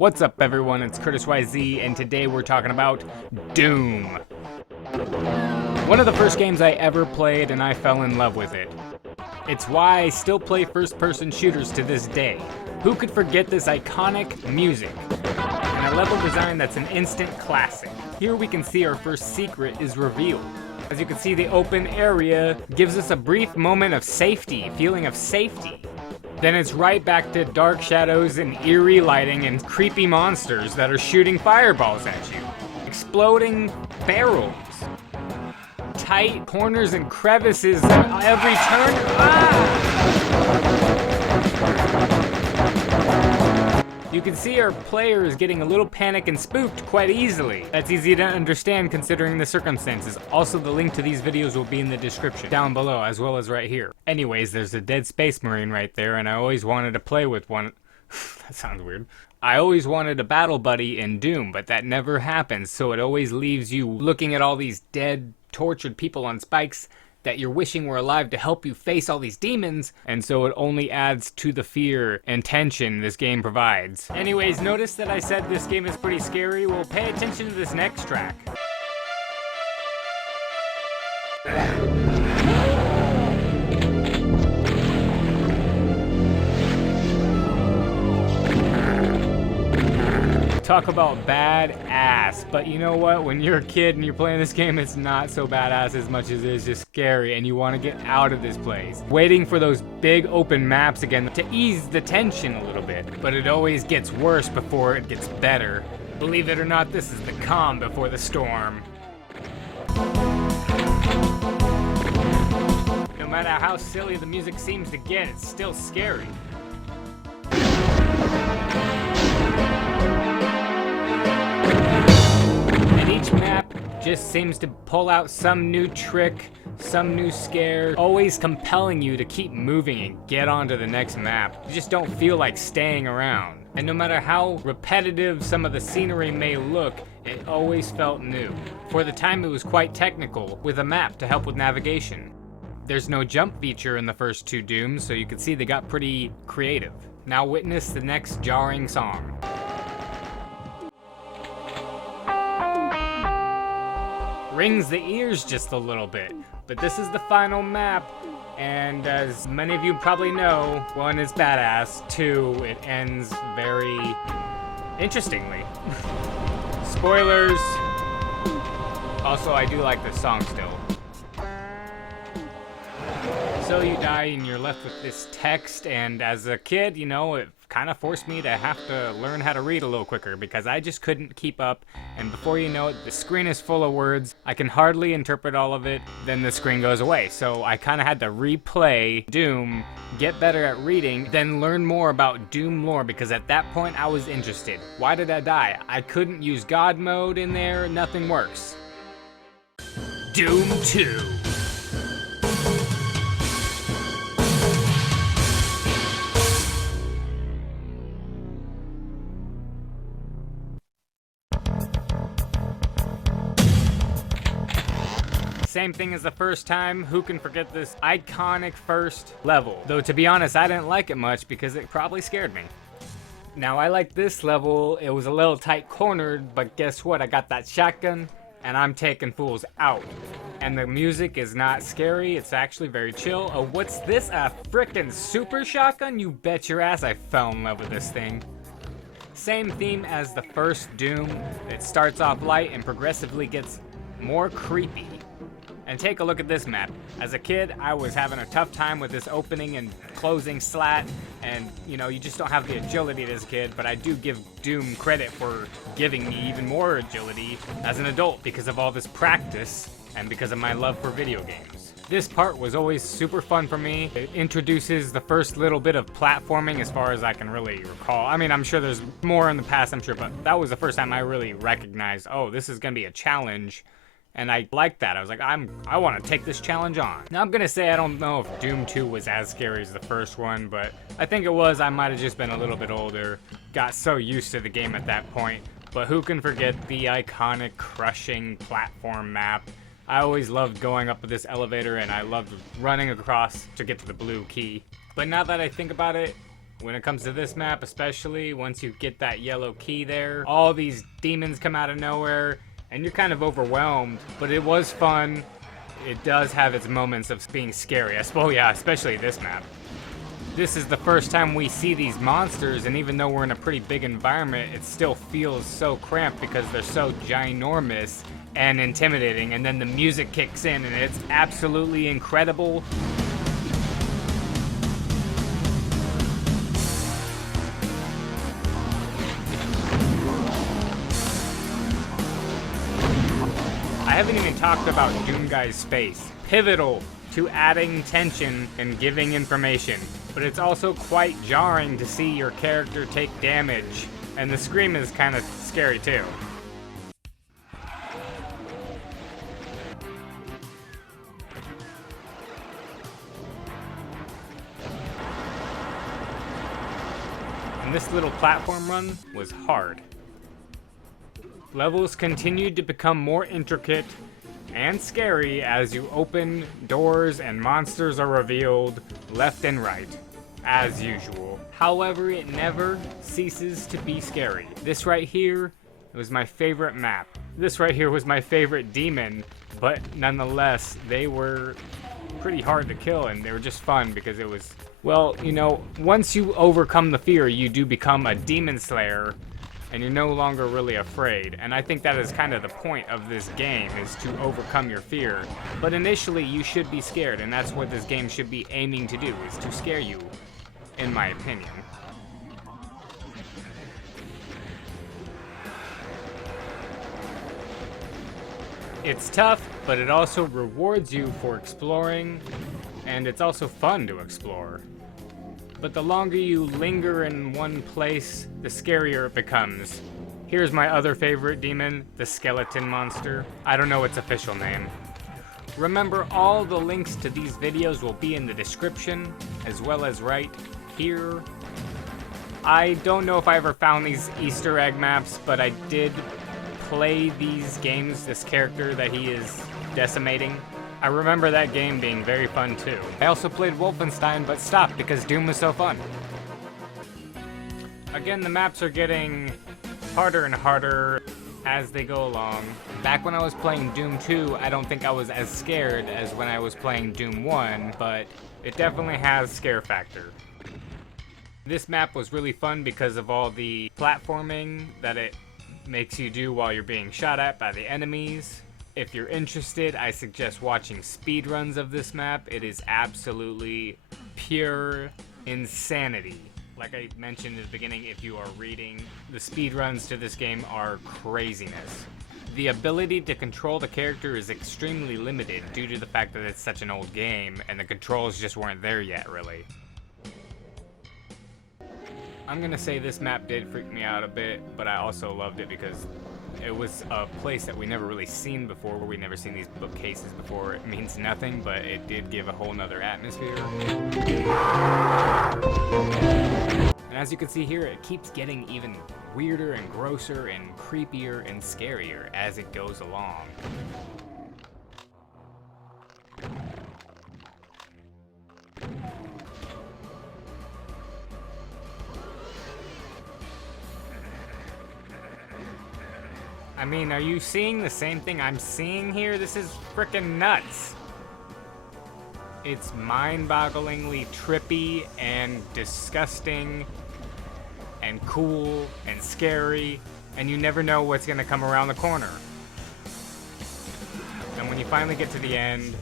What's up everyone, it's Curtis YZ, and today we're talking about Doom. One of the first games I ever played, and I fell in love with it. It's why I still play first-person shooters to this day. Who could forget this iconic music? And a level design that's an instant classic. Here we can see our first secret is revealed. As you can see, the open area gives us a brief moment of safety, feeling of safety. Then it's right back to dark shadows and eerie lighting and creepy monsters that are shooting fireballs at you. Exploding barrels. Tight corners and crevices at every turn. You can see our player is getting a little panicked and spooked quite easily. That's easy to understand considering the circumstances. Also, the link to these videos will be in the description down below, as well as right here. Anyways, there's a dead space marine right there, and I always wanted to play with one. That sounds weird. I always wanted a battle buddy in Doom, but that never happens, so it always leaves you looking at all these dead, tortured people on spikes that you're wishing were alive to help you face all these demons, and so it only adds to the fear and tension this game provides. Anyways, notice that I said this game is pretty scary. Well, pay attention to this next track. Talk about badass, but you know what? When you're a kid and you're playing this game, it's not so badass as much as it is just scary, and you want to get out of this place. Waiting for those big open maps again to ease the tension a little bit, but it always gets worse before it gets better. Believe it or not, this is the calm before the storm. No matter how silly the music seems to get, it's still scary. Each map just seems to pull out some new trick, some new scare, always compelling you to keep moving and get on to the next map. You just don't feel like staying around. And no matter how repetitive some of the scenery may look, it always felt new. For the time, it was quite technical, with a map to help with navigation. There's no jump feature in the first two Dooms, so you can see they got pretty creative. Now witness the next jarring song. Rings the ears just a little bit, but this is the final map, and as many of you probably know, 1 is badass, 2, it ends very interestingly. Spoilers. Also, I do like this song still. So you die and you're left with this text, and as a kid, you know, it kind of forced me to have to learn how to read a little quicker because I just couldn't keep up, and before you know it, the screen is full of words. I can hardly interpret all of it, then the screen goes away. So I kind of had to replay Doom, get better at reading, then learn more about Doom lore because at that point I was interested. Why did I die? I couldn't use God mode in there, nothing works. Doom 2. Same thing as the first time. Who can forget this iconic first level? Though to be honest, I didn't like it much because it probably scared me. Now I like this level. It was a little tight cornered, but guess what? I got that shotgun and I'm taking fools out. And the music is not scary, it's actually very chill. Oh, what's this? A frickin' super shotgun? You bet your ass I fell in love with this thing. Same theme as the first Doom. It starts off light and progressively gets more creepy. And take a look at this map. As a kid, I was having a tough time with this opening and closing slat, and you know, you just don't have the agility as a kid, but I do give Doom credit for giving me even more agility as an adult because of all this practice and because of my love for video games. This part was always super fun for me. It introduces the first little bit of platforming as far as I can really recall. I mean, I'm sure there's more in the past, I'm sure, but that was the first time I really recognized, oh, this is gonna be a challenge. And I liked that. I was like, I want to take this challenge on. Now I'm gonna say I don't know if Doom 2 was as scary as the first one, but I think it was. I might have just been a little bit older. Got so used to the game at that point. But who can forget the iconic crushing platform map? I always loved going up this elevator, and I loved running across to get to the blue key. But now that I think about it, When it comes to this map, especially, once you get that yellow key there, all these demons come out of nowhere, and you're kind of overwhelmed, but it was fun. It does have its moments of being scary. Oh yeah, especially this map. This is the first time we see these monsters, and even though we're in a pretty big environment, it still feels so cramped because they're so ginormous and intimidating, and then the music kicks in, and it's absolutely incredible. I haven't even talked about Doomguy's face. Pivotal to adding tension and giving information, but it's also quite jarring to see your character take damage, and the scream is kind of scary too. And this little platform run was hard. Levels continued to become more intricate and scary as you open doors and monsters are revealed left and right, as usual. However, it never ceases to be scary. This right here was my favorite map. This right here was my favorite demon, but nonetheless, they were pretty hard to kill, and they were just fun because it was, well, you know, once you overcome the fear, you do become a demon slayer, and you're no longer really afraid. And I think that is kind of the point of this game, is to overcome your fear. But initially, you should be scared, and that's what this game should be aiming to do, is to scare you, in my opinion. It's tough, but it also rewards you for exploring, and it's also fun to explore. But the longer you linger in one place, the scarier it becomes. Here's my other favorite demon, the skeleton monster. I don't know its official name. Remember, all the links to these videos will be in the description, as well as right here. I don't know if I ever found these Easter egg maps, but I did play these games, this character that he is decimating. I remember that game being very fun too. I also played Wolfenstein, but stopped because Doom was so fun. Again, the maps are getting harder and harder as they go along. Back when I was playing Doom 2, I don't think I was as scared as when I was playing Doom 1, but it definitely has scare factor. This map was really fun because of all the platforming that it makes you do while you're being shot at by the enemies. If you're interested, I suggest watching speedruns of this map. It is absolutely pure insanity. Like I mentioned in the beginning, if you are reading, the speedruns to this game are craziness. The ability to control the character is extremely limited due to the fact that it's such an old game and the controls just weren't there yet, really. I'm gonna say this map did freak me out a bit, but I also loved it because it was a place that we never really seen before, where we never seen these bookcases before. It means nothing, but it did give a whole nother atmosphere. And as you can see here, it keeps getting even weirder and grosser and creepier and scarier as it goes along. I mean, are you seeing the same thing I'm seeing here? This is freaking nuts. It's mind-bogglingly trippy and disgusting and cool and scary, and you never know what's gonna come around the corner. And when you finally get to the end,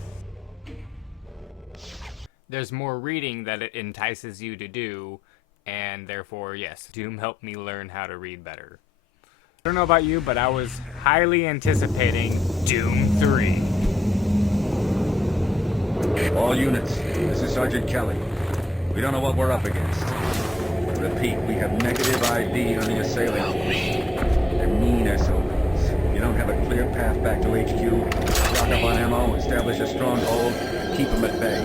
there's more reading that it entices you to do, and therefore, yes, Doom helped me learn how to read better. I don't know about you, but I was highly anticipating Doom 3. All units, this is Sergeant Kelly. We don't know what we're up against. Repeat, we have negative ID on the assailants. They're mean SOBs. You don't have a clear path back to HQ. Stock up on ammo, establish a stronghold, keep them at bay.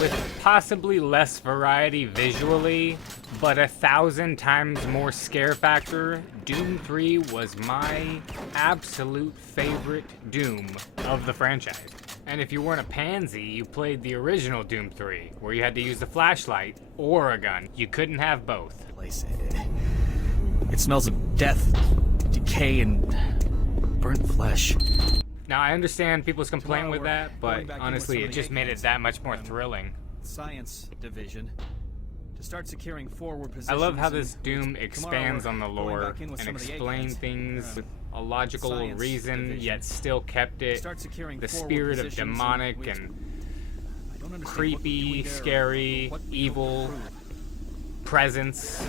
With possibly less variety visually, but 1,000 times more scare factor, Doom 3 was my absolute favorite Doom of the franchise. And if you weren't a pansy, you played the original Doom 3, where you had to use the flashlight or a gun. You couldn't have both. Place. It smells of death, decay, and burnt flesh. Now, I understand people's complaint Tomorrow with we're that, going but back in with honestly, some it of the just made it agents. that much more thrilling. Science division to start securing forward positions. I love how and this Doom expands we're on the going lore back in with and some of the explains agents. things with a logical Science reason, division. yet still kept it Start securing the forward spirit of positions and demonic we- and I don't understand what we're creepy, doing there or scary, what we hope to evil prove. presence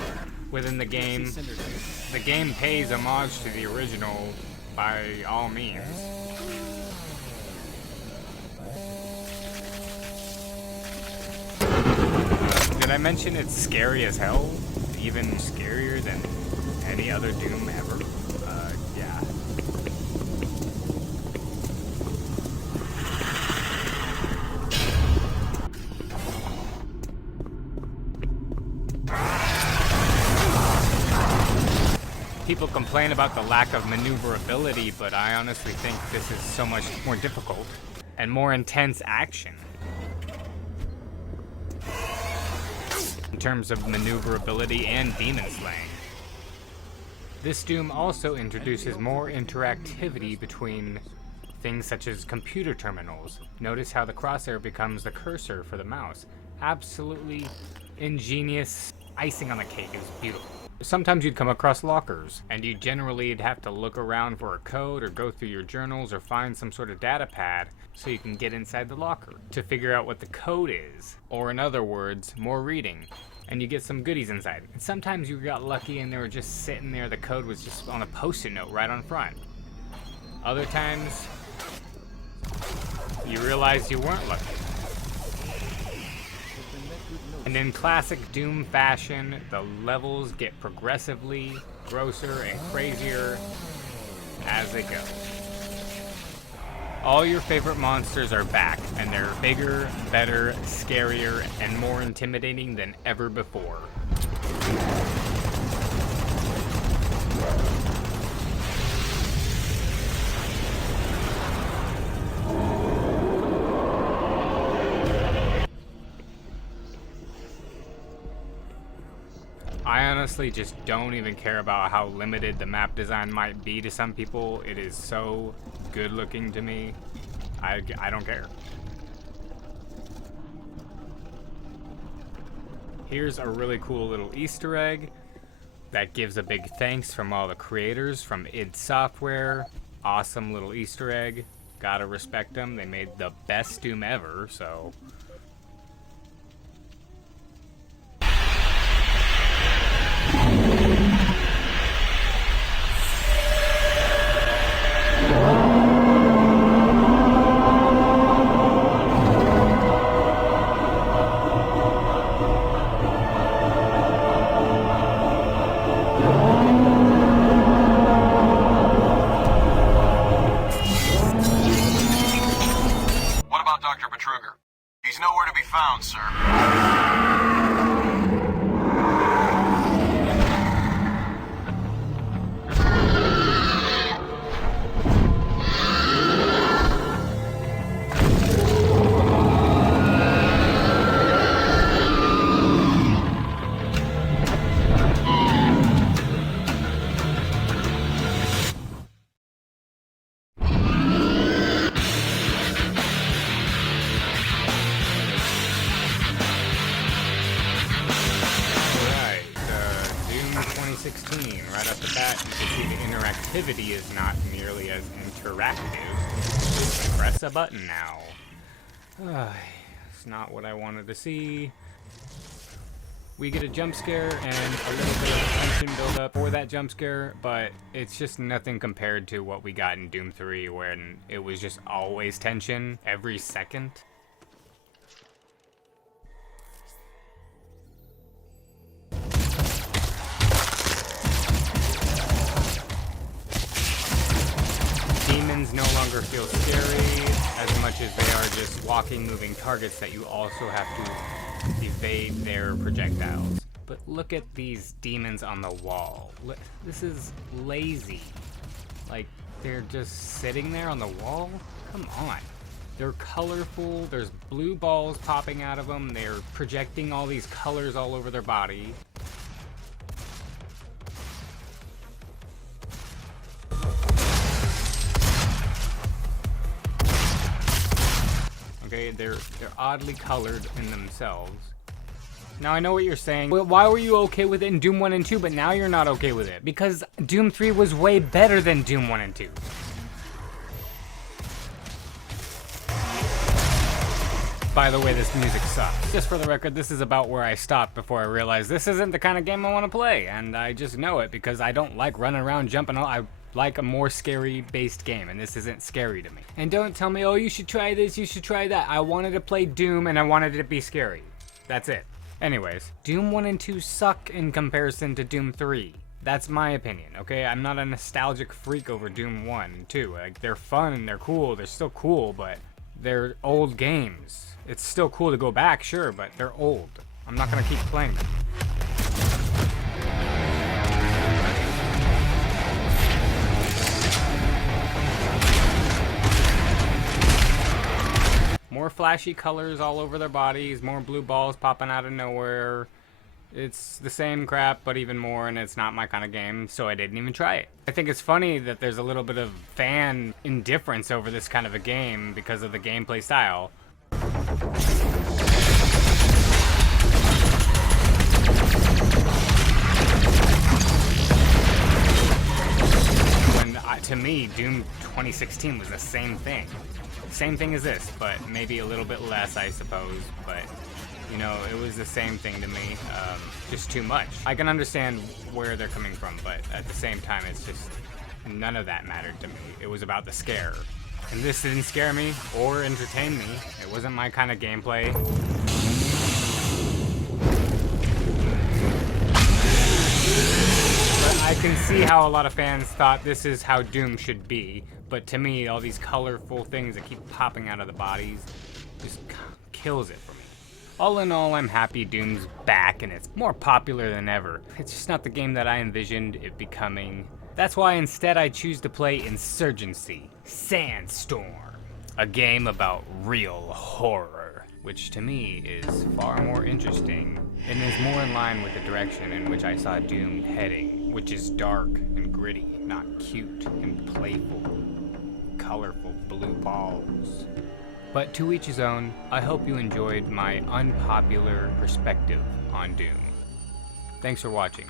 within the game. See Cinder here. The game pays homage to the original by all means. Did I mention it's scary as hell? Even scarier than any other Doom ever? Yeah. People complain about the lack of maneuverability, but I honestly think this is so much more difficult and more intense action. In terms of maneuverability and demon slaying. This Doom also introduces more interactivity between things such as computer terminals. Notice how the crosshair becomes the cursor for the mouse. Absolutely ingenious icing on the cake. It was beautiful. Sometimes you'd come across lockers, and you generally'd have to look around for a code or go through your journals or find some sort of data pad so you can get inside the locker to figure out what the code is. Or in other words, more reading. And you get some goodies inside. And sometimes you got lucky and they were just sitting there, the code was just on a post-it note right on front. Other times, you realized you weren't lucky. And in classic Doom fashion, the levels get progressively grosser and crazier as they go. All your favorite monsters are back, and they're bigger, better, scarier, and more intimidating than ever before. I honestly just don't even care about how limited the map design might be to some people. It is so good looking to me. I don't care. Here's a really cool little Easter egg that gives a big thanks from all the creators from id Software. Awesome little Easter egg. Gotta respect them. They made the best Doom ever, so... What about Dr. Betruger? He's nowhere to be found, sir. Alright, Doom 2016. Right off the bat, you can see the interactivity is not nearly as interactive. Just press a button now. It's not what I wanted to see. We get a jump scare and a little bit of tension build up for that jump scare, but it's just nothing compared to what we got in Doom 3 when it was just always tension every second. Demons no longer feel scary as much as they are just walking, moving targets that you also have to evade their projectiles. But look at these demons on the wall. This is lazy. Like, they're just sitting there on the wall? Come on. They're colorful, there's blue balls popping out of them, they're projecting all these colors all over their body. Okay, they're oddly colored in themselves. Now I know what you're saying. Well, why were you okay with it in Doom 1 and 2, but now you're not okay with it? Because Doom 3 was way better than Doom 1 and 2. By the way, this music sucks. Just for the record, this is about where I stopped before I realized this isn't the kind of game I want to play, and I just know it because I don't like running around jumping. I like a more scary-based game, and this isn't scary to me. And don't tell me, oh, you should try this, you should try that. I wanted to play Doom, and I wanted it to be scary. That's it. Anyways, Doom 1 and 2 suck in comparison to Doom 3. That's my opinion, okay? I'm not a nostalgic freak over Doom 1 and 2. Like, they're fun and they're cool. They're still cool, but they're old games. It's still cool to go back, sure, but they're old. I'm not gonna keep playing them. More flashy colors all over their bodies, more blue balls popping out of nowhere. It's the same crap, but even more, and it's not my kind of game, so I didn't even try it. I think it's funny that there's a little bit of fan indifference over this kind of a game because of the gameplay style. To me, Doom 2016 was the same thing. Same thing as this, but maybe a little bit less, I suppose. But, you know, it was the same thing to me. Just too much. I can understand where they're coming from, but at the same time, it's just none of that mattered to me. It was about the scare. And this didn't scare me or entertain me. It wasn't my kind of gameplay. I can see how a lot of fans thought this is how Doom should be, but to me, all these colorful things that keep popping out of the bodies just kills it for me. All in all, I'm happy Doom's back and it's more popular than ever. It's just not the game that I envisioned it becoming. That's why instead I choose to play Insurgency: Sandstorm, a game about real horror, which to me is far more interesting and is more in line with the direction in which I saw Doom heading, which is dark and gritty, not cute and playful, colorful blue balls. But to each his own. I hope you enjoyed my unpopular perspective on Doom. Thanks for watching.